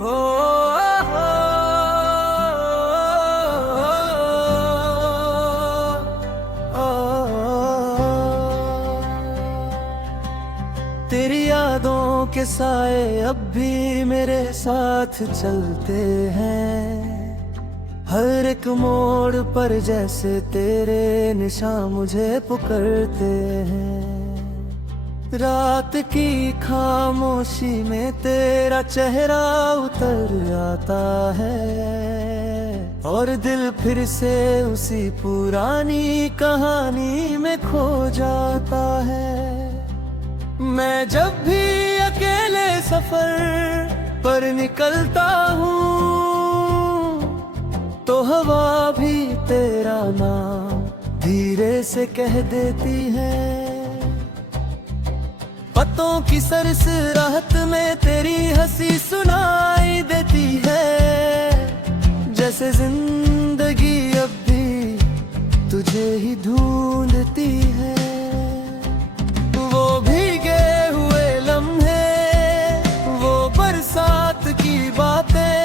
हो, तेरी यादों के साए अब भी मेरे साथ चलते हैं। हर एक मोड़ पर जैसे तेरे निशान मुझे पुकारते हैं। रात की खामोशी में तेरा चेहरा उतर आता है और दिल फिर से उसी पुरानी कहानी में खो जाता है। मैं जब भी अकेले सफर पर निकलता हूँ तो हवा भी तेरा नाम धीरे से कह देती है। पत्तों की सरसराहट में तेरी हंसी सुनाई देती है। जैसे जिंदगी अब भी तुझे ही ढूंढती है। वो भीगे हुए लम्हे, वो बरसात की बातें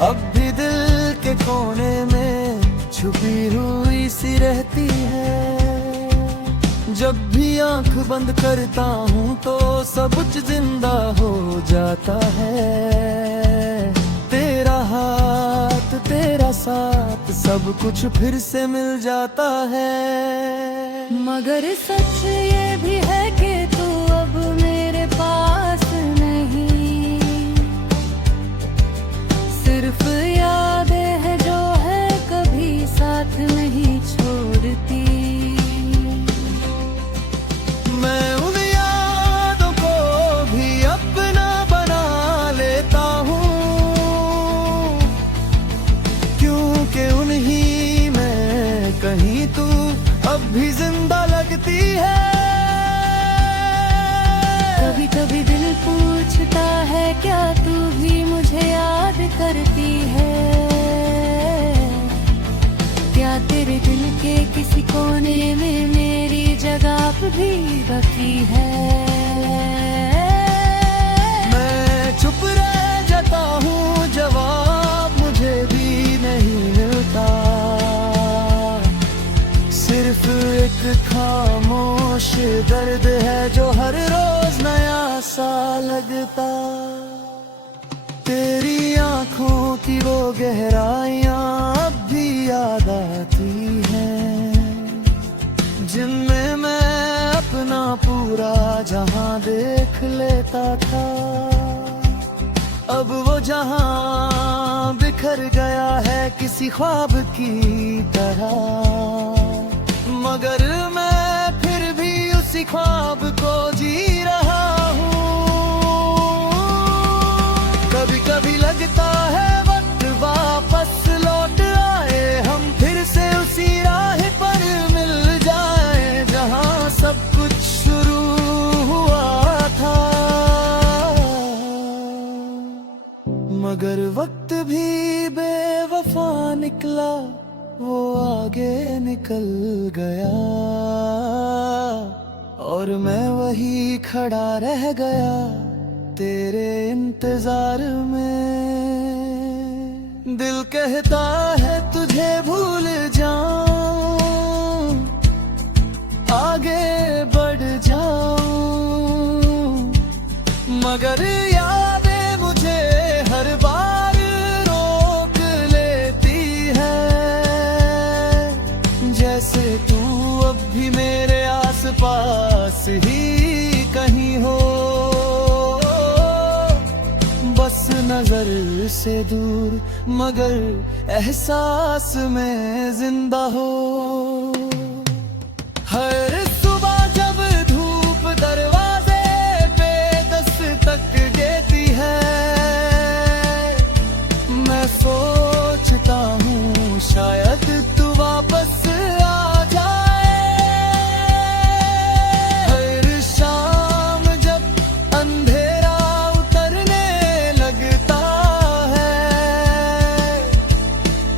अब भी दिल के कोने में छुपी हुई सी रहती है। जब भी आंख बंद करता हूँ तो सब कुछ जिंदा हो जाता है। तेरा हाथ, तेरा साथ, सब कुछ फिर से मिल जाता है। मगर सच ये भी है कि तू अब मेरे पास नहीं, सिर्फ यादें हैं जो है कभी साथ नहीं छोड़ती। मैं उन यादों को भी अपना बना लेता हूँ, क्योंकि उन्हीं में कहीं तू अब भी जिंदा लगती है। कभी कभी दिल पूछता है क्या तू भी मुझे याद करती है। क्या तेरे दिल के किसी कोने में मेरी जगह भी बाकी है। मैं चुप रह जाता हूँ, जवाब मुझे भी नहीं मिलता। सिर्फ एक खामोश दर्द है जो हर रोज नया सा लगता। तेरी आंखों की वो गहराइयां अब भी याद आती हैं, जिनमें मैं अपना पूरा जहां देख लेता था। अब वो जहां बिखर गया है किसी ख्वाब की तरह, मगर मैं फिर भी उसी ख्वाब को जी रहा हूँ। कभी कभी लगता है वक्त वापस लौट आए, हम फिर से उसी राह पर मिल जाए जहाँ सब कुछ शुरू हुआ था। मगर वक्त भी बेवफा निकला, वो आगे निकल गया और मैं वही खड़ा रह गया तेरे इंतजार में। दिल कहता है तुझे भूल जाऊं, आगे बढ़ जाऊं, मगर यादें मुझे हर बार रोक लेती है। जैसे तू अब भी मेरे आसपास ही कहीं हो, बस नजर से दूर मगर एहसास में जिंदा हो। हर सुबह जब धूप दरवाजे पे दस्तक देती है, मैं सोचता हूँ शायद तू वापस आ जाए। हर शाम जब अंधेरा उतरने लगता है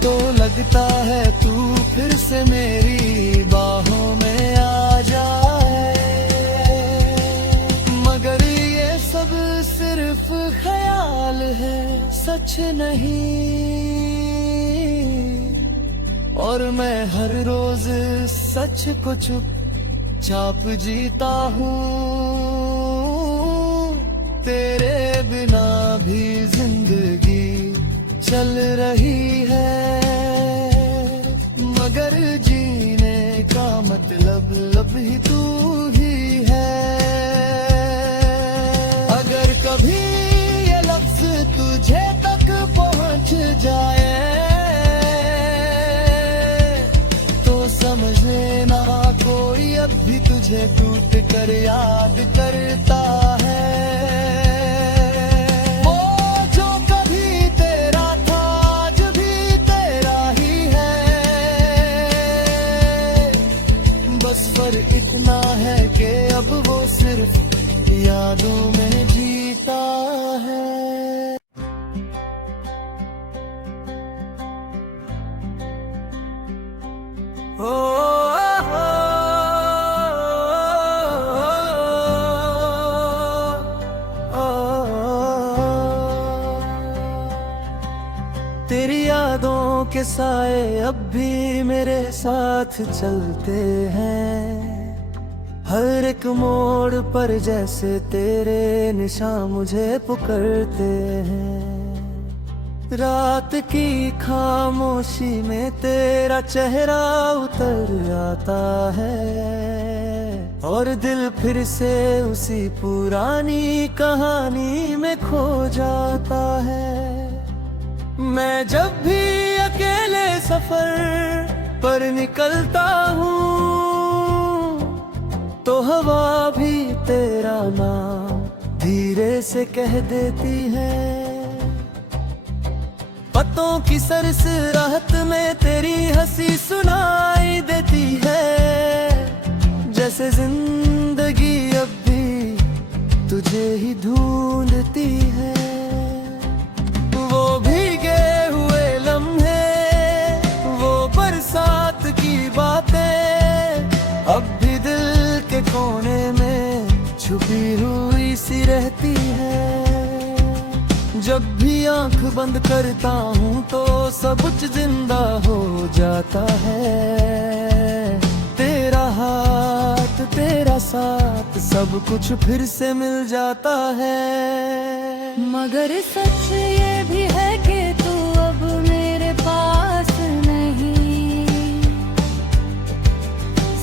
तो लगता है तू फिर से मेरी बाहों में आ कुछ नहीं, और मैं हर रोज सच को चुप चाप जीता हूँ। तेरे बिना भी जिंदगी चल रही है, मगर जीने का मतलब ही तू ही है। अगर कभी ये लफ्ज तुझे तक पहुंच जाए तो समझ लेना कोई अब भी तुझे टूट कर याद करता है। वो जो कभी तेरा था आज भी तेरा ही है, बस फर्क इतना है कि अब वो सिर्फ यादों में जीता है। ओ, तेरी यादों के साए अब भी मेरे साथ चलते हैं, हर एक मोड़ पर जैसे तेरे निशान मुझे पुकारते हैं। रात की खामोशी में तेरा चेहरा उतर आता है, और दिल फिर से उसी पुरानी कहानी में खो जाता है। मैं जब भी अकेले सफर पर निकलता हूँ तो हवा भी तेरा नाम धीरे से कह देती है। पत्तों की सरसराहट में तेरी हंसी सुनाई देती है, जैसे जिंदगी अब भी तुझे ही ढूंढती है। वो भीगे हुए लम्हे, वो बरसात की बातें अब भी दिल के कोने में छुपी हुई सी रहती है। जब भी आंख बंद करता हूँ तो सब कुछ जिंदा हो जाता है। तेरा हाथ तेरा साथ सब कुछ फिर से मिल जाता है। मगर सच ये भी है कि तू अब मेरे पास नहीं,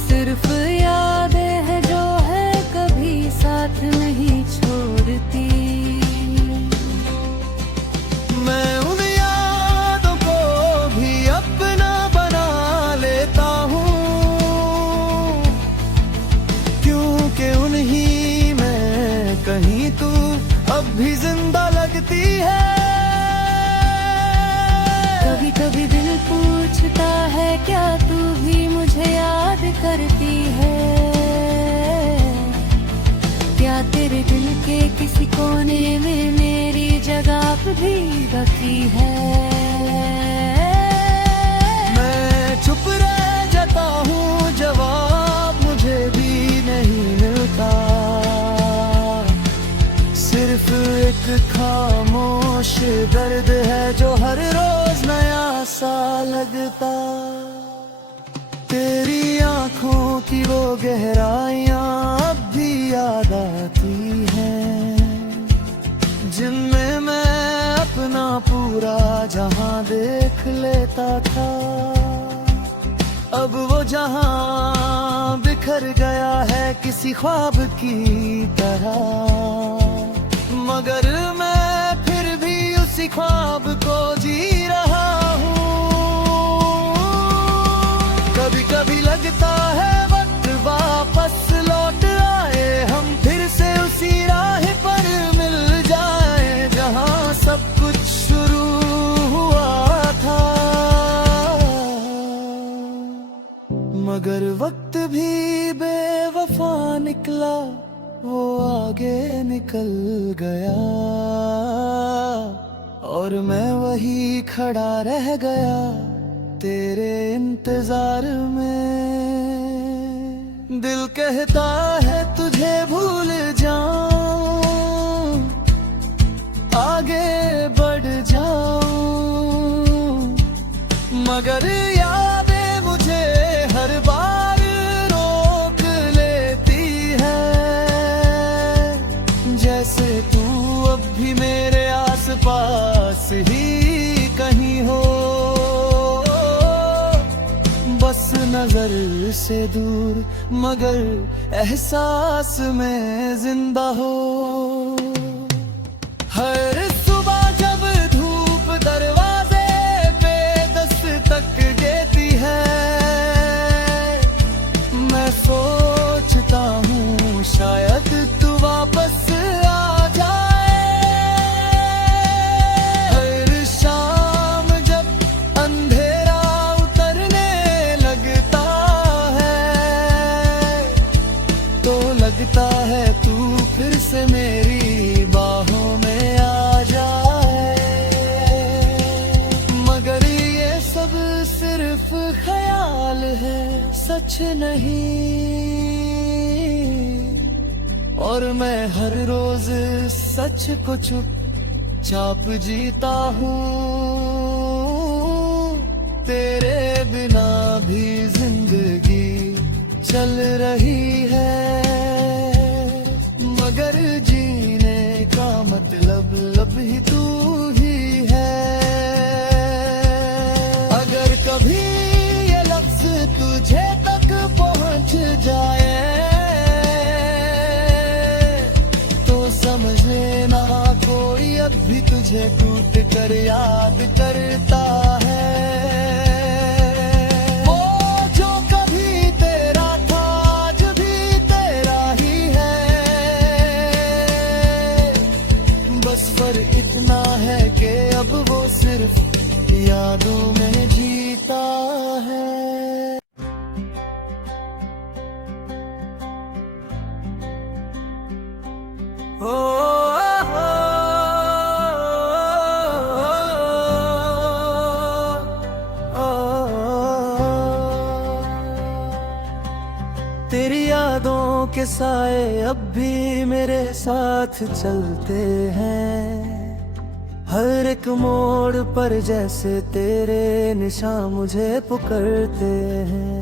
सिर्फ यादें हैं जो है कभी साथ नहीं छोड़ती। मैं उन यादों को भी अपना बना लेता हूँ, क्योंकि उन्हीं में कहीं तू अब भी जिंदा लगती है। कभी कभी दिल पूछता है क्या तू भी मुझे याद करती है, क्या तेरे दिल के किसी कोने में मेरी जगह भी बाकी है। मैं चुप रह जाता हूँ, जवाब मुझे भी नहीं मिलता, सिर्फ एक खामोश दर्द है जो हर रोज नया सा लगता। तेरी आंखों की वो गहराइयां अब भी याद आती हैं, जिनमें मैं अपना पूरा जहां देख लेता था। अब वो जहां बिखर गया है किसी ख्वाब की तरह, मगर मैं फिर भी उसी ख्वाब को जी रहा हूँ। कभी कभी लगता है वक्त वापस लौट आए, हम फिर से उसी राह पर मिल जाए जहाँ सब कुछ शुरू हुआ था। मगर वक्त भी बेवफा निकला, वो आगे निकल गया और मैं वही खड़ा रह गया तेरे इंतजार में। दिल कहता है तुझे भूल जाऊं, आगे बढ़ जाऊं, से दूर मगर एहसास में जिंदा हो। हर सुबह जब धूप दरवाजे पे दस्तक देती है, मैं सोचता हूँ शायद तू वापस आ जाए। हर शाम जब अंधेरा उतरने लगता है तो लगता है तू फिर से मेरी बाहों में आ जाए। मगर ये सब सिर्फ ख्याल है, सच नहीं। और मैं हर रोज सच को चुपचाप जीता हूँ। तेरे बिना भी जिंदगी चल रही है, मगर जीने का मतलब ही तू ही है। अगर कभी ये लफ्ज तुझे तक पहुंच जाए तो समझ लेना कोई अब भी तुझे टूट कर याद करता है। वो जो कभी तेरा था आज भी तेरा ही है, बस फर्क इतना है कि अब वो सिर्फ यादों में जीता है। तेरी यादों के साए अब भी मेरे साथ चलते हैं। हर एक मोड़ पर जैसे तेरे निशान मुझे पुकारते हैं।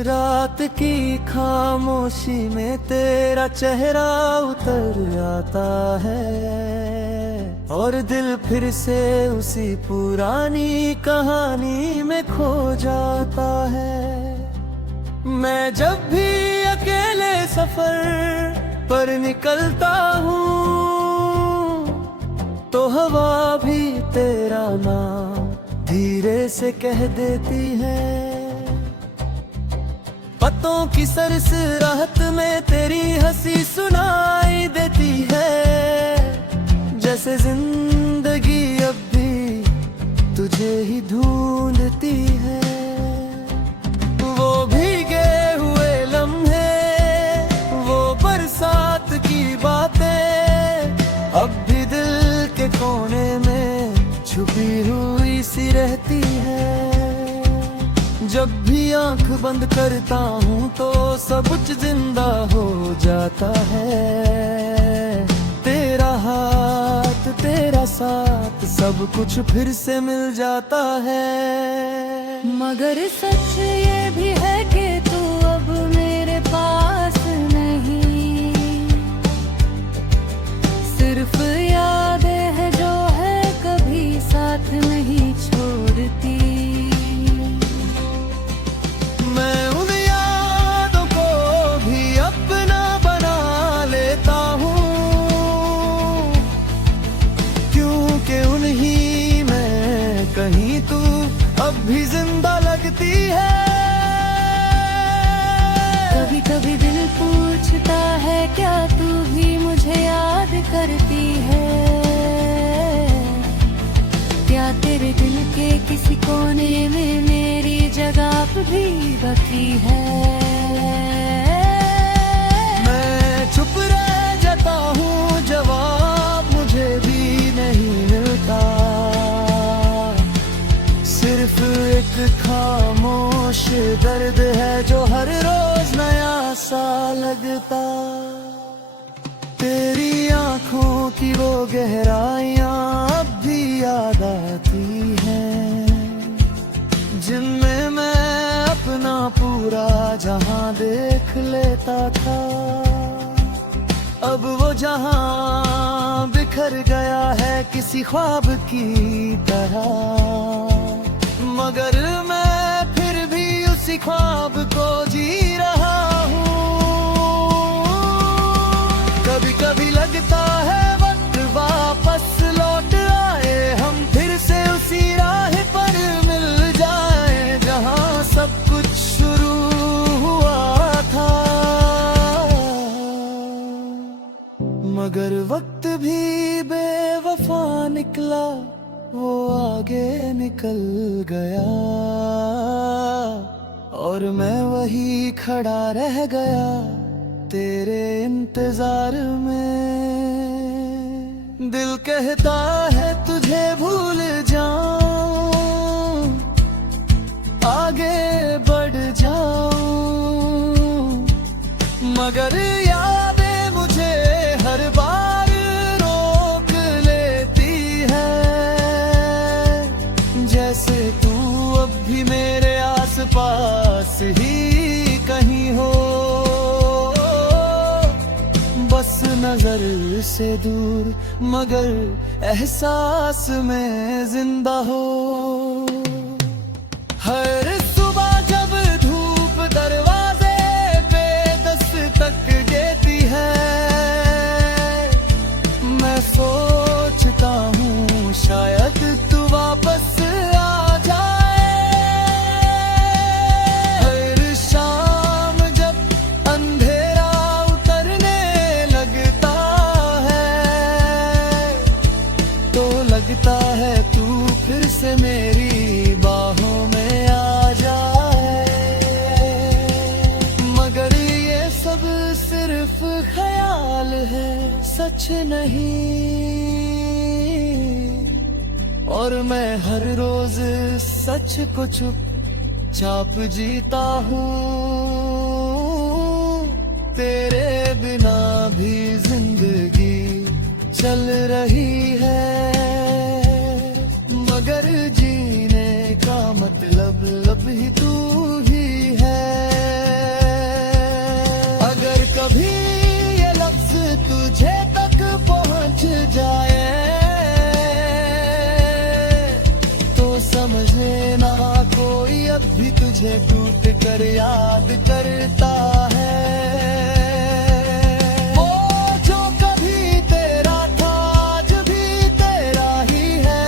रात की खामोशी में तेरा चेहरा उतर आता है और दिल फिर से उसी पुरानी कहानी में खो जाता है। मैं जब भी अकेले सफर पर निकलता हूँ तो हवा भी तेरा नाम धीरे से कह देती है। पत्तों की सरसराहट में तेरी हंसी सुनाई देती है। जैसे जिंदगी अब भी तुझे ही ढूंढती है। वो भीगे हुए लम्हे, वो बरसात की बातें अब भी दिल के कोने में छुपी हुई सी रहती है। जब भी आंख बंद करता हूँ तो सब कुछ जिंदा हो जाता है। तेरा हाथ तेरा साथ सब कुछ फिर से मिल जाता है। मगर सच ये भी है कि तू अब मेरे पास नहीं, सिर्फ यादें हैं जो है कभी साथ नहीं छोड़ती। मैं उन यादों को भी अपना बना लेता हूँ, क्योंकि उन्हीं में कहीं तू अब भी जिंदा लगती है। कभी कभी दिल पूछता है क्या तू भी मुझे याद करती है। क्या तेरे दिल के किसी कोने में मेरी जगह भी बची है। मैं चुप रह जाता हूँ, जवाब मुझे भी नहीं मिलता। सिर्फ एक खामोश दर्द है जो हर रोज नया सा लगता। तेरी आंखों की वो गहराइयां अब भी याद आती हैं, जिनमें मैं अपना पूरा जहां देख लेता था। अब वो जहां बिखर गया है किसी ख्वाब की तरह, मगर मैं फिर भी उसी ख्वाब को जी रहा हूँ। कभी कभी लगता है वक्त वापस लौट आए, हम फिर से उसी राह पर मिल जाए जहाँ सब कुछ शुरू हुआ था। मगर वक्त भी बेवफा निकला, वो आगे निकल गया और मैं वही खड़ा रह गया तेरे इंतजार में। दिल कहता है तुझे भूल जाऊं, आगे बढ़ जाऊं, मगर यादें मुझे हर बार रोक लेती है। जैसे तू अब भी मेरे आसपास ही कहीं हो, बस नजर से दूर मगर एहसास में जिंदा हो। हर सुबह जब धूप दरवाजे पे दस्तक देती है, मैं सोचता हूँ शायद तू वापस आ जाए। हर शाम जब अंधेरा उतरने लगता है, तो लगता है तू फिर से मेरी बाहों में आ जाए। मगर ये सब सिर्फ ख्याल है, सच नहीं। और मैं हर रोज सच को चुप चाप जीता हूँ। तेरे बिना भी जिंदगी चल रही है, मगर जीने का मतलब ही तू ही है। अगर कभी ये लफ्ज तुझे तक पहुंच जाए तो समझ लेना कोई अब भी तुझे टूट कर याद करता है। वो जो कभी तेरा था आज भी तेरा ही है,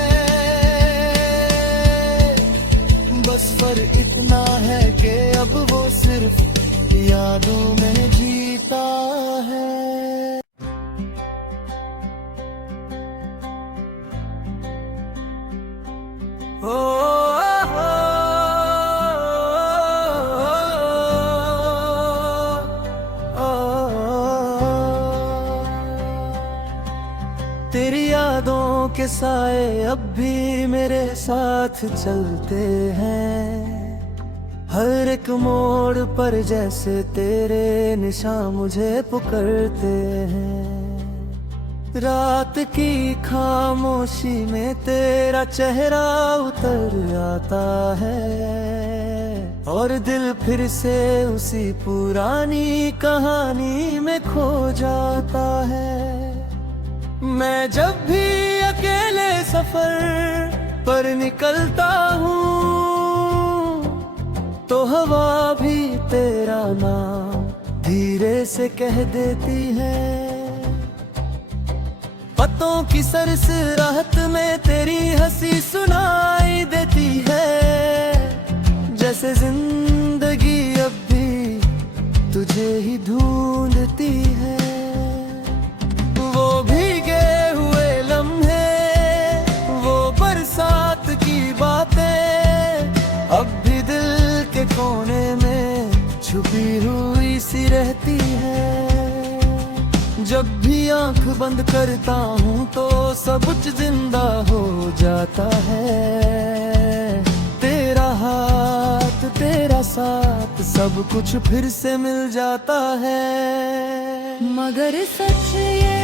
बस फर्क इतना है कि अब वो सिर्फ यादों में जीता है। तेरी यादों के साए अब भी मेरे साथ चलते हैं, हर एक मोड़ पर जैसे तेरे निशान मुझे पुकारते हैं। रात की खामोशी में तेरा चेहरा उतर आता है और दिल फिर से उसी पुरानी कहानी में खो जाता है। मैं जब भी अकेले सफर पर निकलता हूँ तो हवा भी तेरा नाम धीरे से कह देती है। पत्तों की सरसराहट में तेरी हंसी सुनाई देती है, जैसे जिंदगी अब भी तुझे ही ढूंढती है। वो भीगे हुए लम्हे, वो बरसात की बातें अब भी दिल के कोने में छुपी हुई सी रहती है। जब भी आंख बंद करता हूँ तो सब कुछ जिंदा हो जाता है। तेरा हाथ तेरा साथ सब कुछ फिर से मिल जाता है। मगर सच ये